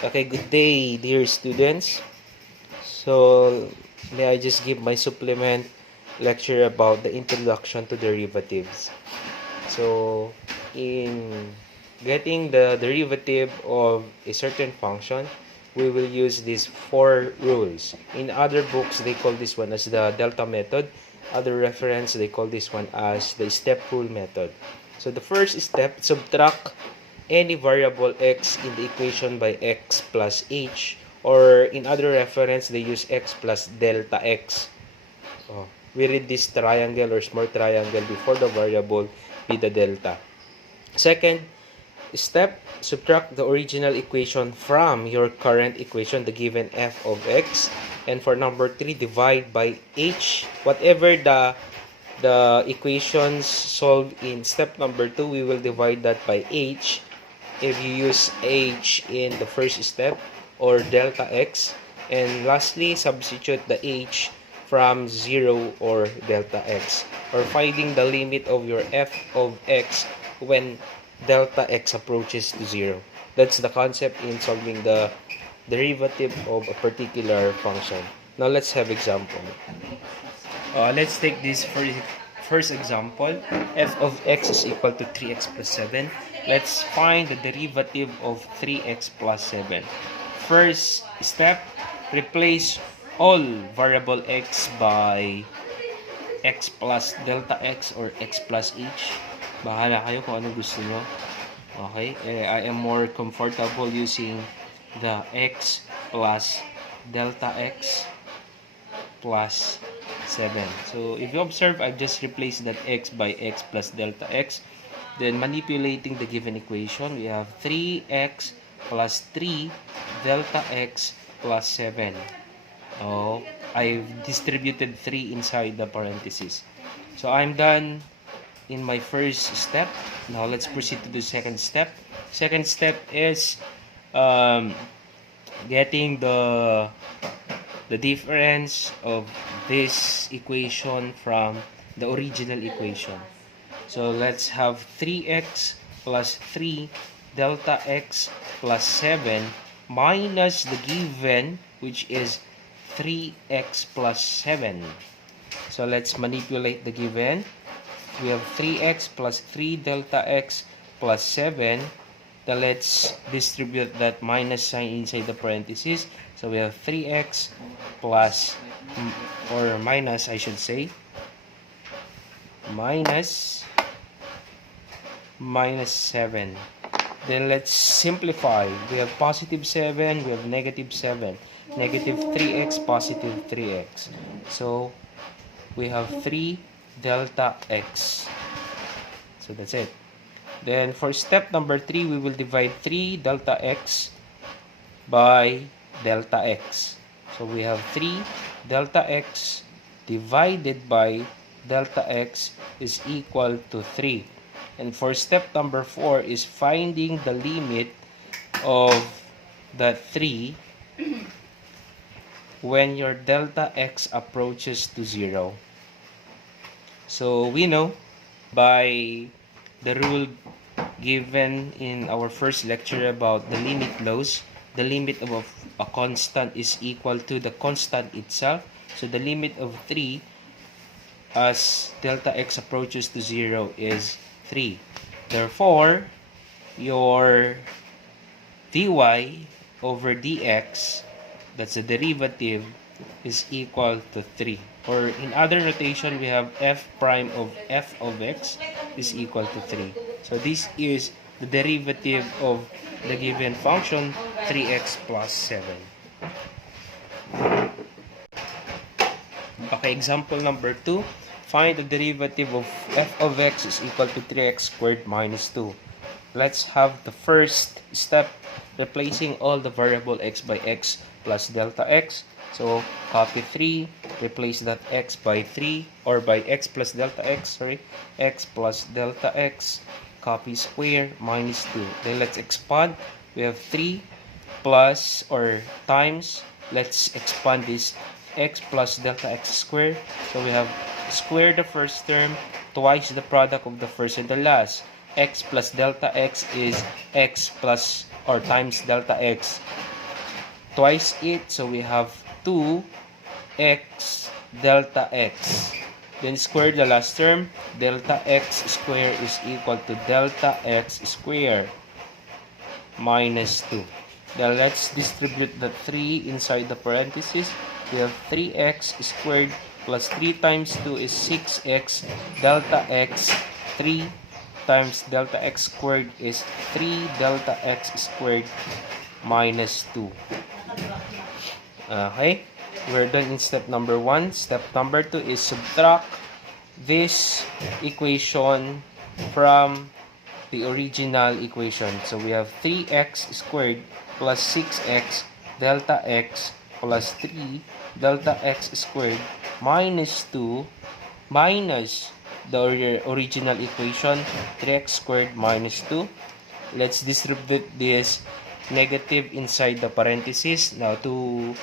Okay, good day, dear students. So, may I just give my supplement lecture about the introduction to derivatives. So, in getting the derivative of a certain function, we will use these four rules. In other books, they call this one as the delta method. Other reference, they call this one as the step rule method. So, the first step, subtract any variable x in the equation by x plus h, or in other reference they use x plus delta x. We read this triangle or small triangle before the variable be the delta. Second step, subtract the original equation from your current equation, the given f of x. And for number 3, divide by h. Whatever the equations solved in step number 2, we will divide that by h if you use h in the first step, or delta x. And lastly, substitute the h from 0 or delta x, or finding the limit of your f of x when delta x approaches to 0. That's the concept in solving the derivative of a particular function. Now let's have example. Let's take this first example. F of x is equal to 3x plus 7. Let's find the derivative of 3x plus 7. First step, replace all variable x by x plus delta x or x plus h. Bahala kayo kung ano gusto nyo. Okay, I am more comfortable using the x plus delta x plus 7. So if you observe, I've just replaced that x by x plus delta x. Then manipulating the given equation, we have 3x plus 3 delta x plus 7. Oh, I've distributed 3 inside the parentheses. So I'm done in my first step. Now let's proceed to the second step. Second step is getting the difference of this equation from the original equation. So let's have 3x plus 3 delta x plus 7 minus the given, which is 3x plus 7. So let's manipulate the given. We have 3x plus 3 delta x plus 7. Then let's distribute that minus sign inside the parentheses. So we have 3x plus, or minus I should say, minus 7. Then let's simplify. We have positive 7, we have negative 7. Negative 3x, positive 3x. So we have 3 delta x. So that's it. Then for step number 3, we will divide 3 delta x by delta x. So we have 3 delta x divided by delta x is equal to 3. And for step number 4 is finding the limit of the 3 when your delta x approaches to 0. So we know by the rule given in our first lecture about the limit laws, the limit of a constant is equal to the constant itself. So the limit of 3 as delta x approaches to 0 is 3. Therefore, your dy over dx, that's the derivative, is equal to 3. Or in other notation, we have f prime of f of x is equal to 3. So this is the derivative of the given function 3x plus 7. Okay, example number 2. Find the derivative of f of x is equal to 3x squared minus 2. Let's have the first step, replacing all the variable x by x plus delta x. So copy 3, replace that x by 3, or by x plus delta x, x plus delta x, copy square minus 2. Then let's expand. We have 3 plus or times, let's expand this, x plus delta x squared. So we have square the first term, twice the product of the first and the last. X plus delta x is x plus or times delta x twice it. So we have 2x delta x. Then square the last term. Delta x square is equal to delta x square minus 2. Then let's distribute the 3 inside the parentheses. We have 3x squared plus 3 times 2 is 6x. Delta x, 3 times delta x squared is 3 delta x squared minus 2. Okay, we're done in step number 1. Step number 2 is subtract this equation from the original equation. So we have 3x squared plus 6x delta x plus 3 delta x squared minus 2 minus the original equation 3x squared minus 2. Let's distribute this negative inside the parentheses. Now to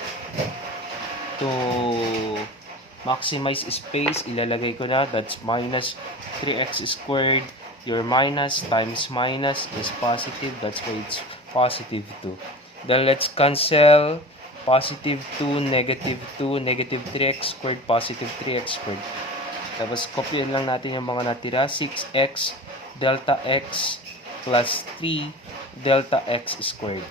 maximize space, ilalagay ko na that's minus 3x squared. Your minus times minus is positive, that's why it's positive 2. Then let's cancel positive 2, negative 2, negative 3x squared, positive 3x squared. Tapos copyin lang natin yung mga natira, 6x delta x plus 3 delta x squared.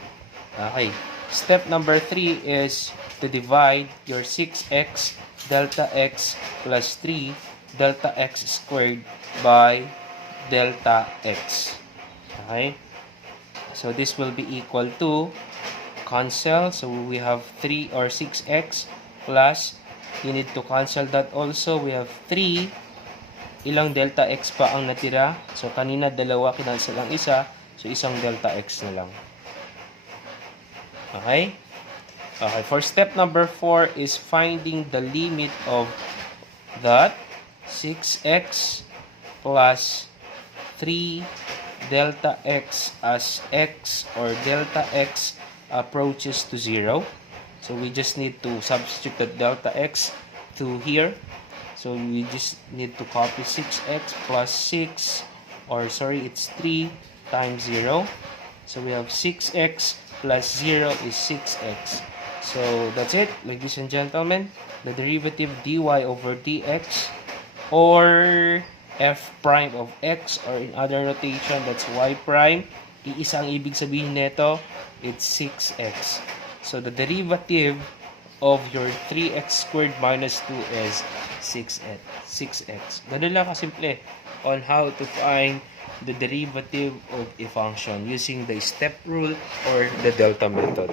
Okay. Step number 3 is to divide your 6x delta x plus 3 delta x squared by delta x. Okay? So this will be equal to cancel. So we have 3 or 6x plus, you need to cancel that also. We have 3. Ilang delta x pa ang natira? So kanina dalawa, kinansel ang isa. So isang delta x na lang. Okay? Okay, for step number 4 is finding the limit of that 6x plus 3 delta x as x or delta x approaches to 0. So we just need to substitute the delta x to here. So we just need to copy 6x plus 6, or sorry, it's 3 times 0. So we have 6x plus 0 is 6x. So that's it, ladies and gentlemen. The derivative dy over dx or f prime of x, or in other notation, that's y prime. Iisa ang ibig sabihin nito, it's 6x. So the derivative of your 3x squared minus 2 is 6x. Ganun lang kasimple on how to find the derivative of a function using the step rule or the delta method.